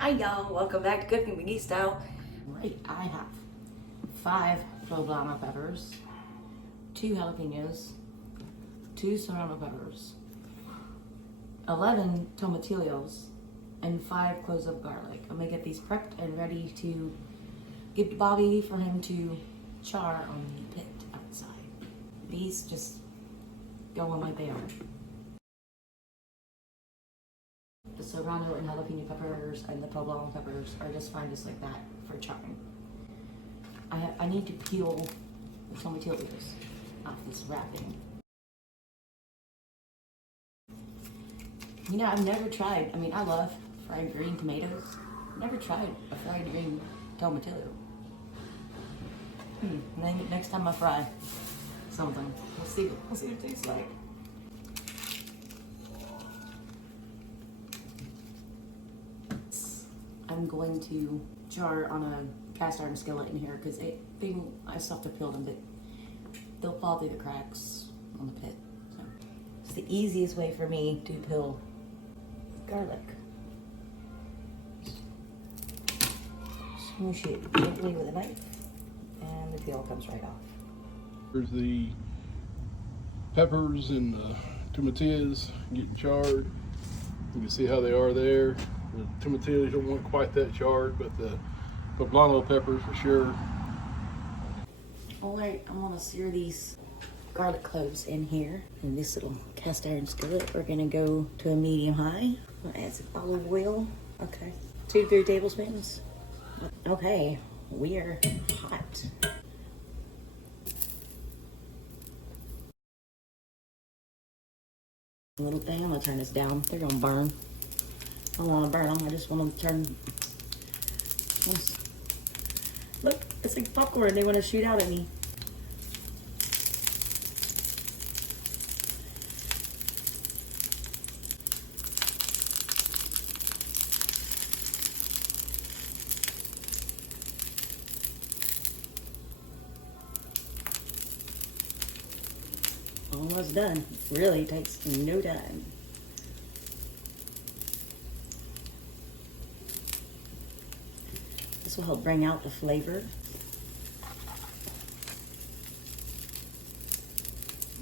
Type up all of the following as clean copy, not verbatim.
Hi y'all, welcome back to Cooking McGee Style. Right, I have 5 Poblano peppers, 2 jalapeños, 2 Serrano peppers, 11 tomatillos, and 5 cloves of garlic. I'm gonna get these prepped and ready to give to Bobby for him to char on the pit outside. These just go on like they are. The Serrano and jalapeno peppers and the Poblano peppers are just fine just like that for charring. I need to peel the tomatillos off this wrapping. You know, I've never tried, I love fried green tomatoes. Never tried a fried green tomatillo. Next time I fry something, we'll see what it tastes like. I'm going to jar on a cast iron skillet in here because I still have to peel them, but they'll fall through the cracks on the pit. So it's the easiest way for me to peel garlic. Smoosh it gently with a knife, and the peel comes right off. There's the peppers and the tomatillos getting charred. You can see how they are there. The tomatillos don't want quite that charred, but the Poblano peppers for sure. All right, I'm gonna sear these garlic cloves in here in this little cast iron skillet. We're gonna go to a medium high. I'm gonna add some olive oil. Okay, 2 to 3 tablespoons. Okay, we are hot. Little thing, I'm gonna turn this down. They're gonna burn. I don't want to burn them. I just want to turn. Look, it's like popcorn. They want to shoot out at me. Almost done. Really takes no time. This will help bring out the flavor.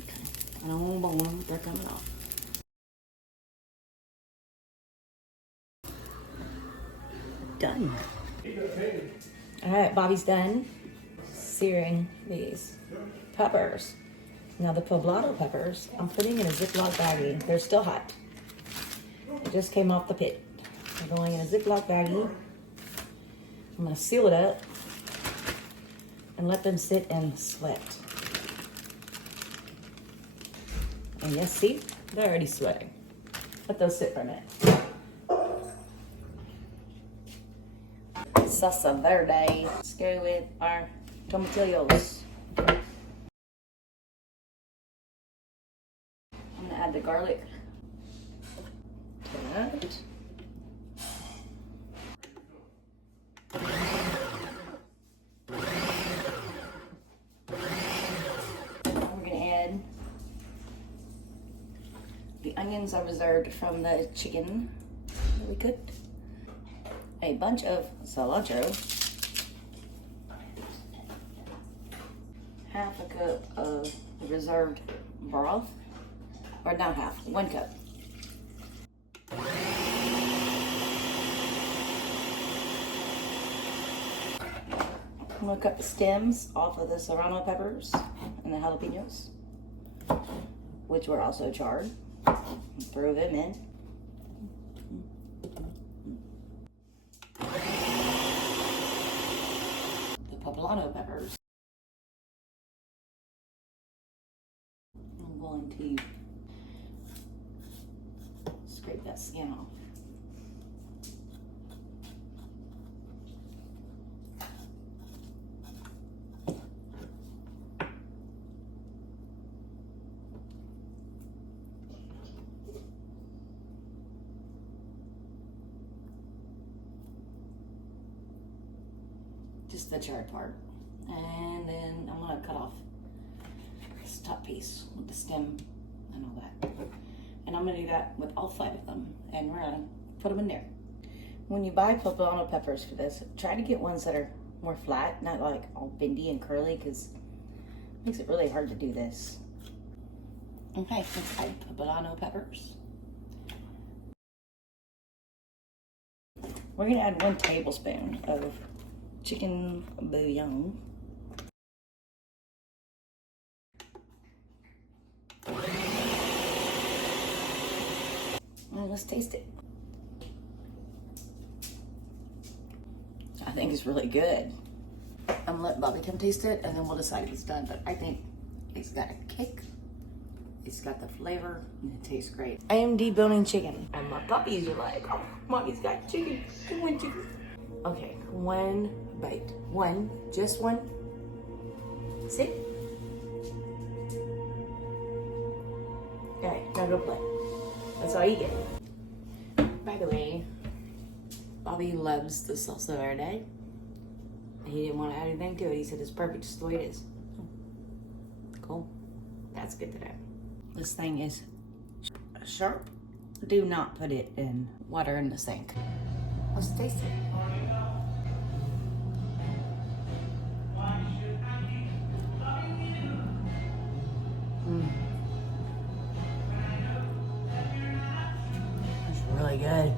Okay, I don't want them, they're coming off. Done. All right, Bobby's done searing these peppers. Now the Poblano peppers, I'm putting in a Ziploc baggie. They're still hot. They just came off the pit. They're going in a Ziploc baggie. I'm gonna seal it up and let them sit and sweat. And yes, see, they're already sweating. Let those sit for a minute. Salsa Verde. Let's go with our tomatillos. I'm gonna add the garlic to that. The onions are reserved from the chicken that we cooked. A bunch of cilantro. Half a cup of reserved broth. Or not half, 1 cup. 1 cup the stems off of the Serrano peppers and the jalapeños, which were also charred. Throw them in. The Poblano peppers. I'm going to scrape that skin off. Just the charred part. And then I'm gonna cut off this top piece with the stem and all that. And I'm gonna do that with all 5 of them. And we're gonna put them in there. When you buy poblano peppers for this, try to get ones that are more flat, not like all bendy and curly, because it makes it really hard to do this. Okay, let's add poblano peppers. We're gonna add 1 tablespoon of chicken bouillon. And let's taste it. I think it's really good. I'm gonna let Bobby come taste it and then we'll decide if it's done. But I think it's got a kick. It's got the flavor and it tastes great. I am deboning chicken. And my puppies are like, oh, Mommy's got chicken. Come on, chicken. Okay, 1 bite. Just one. Sit. Okay, now go play. That's all you get. By the way, Bobby loves the salsa verde. He didn't want to add anything to it. He said it's perfect just the way it is. Cool. That's good to know. This thing is sharp. Do not put it in water in the sink. Let's taste it. It's really good.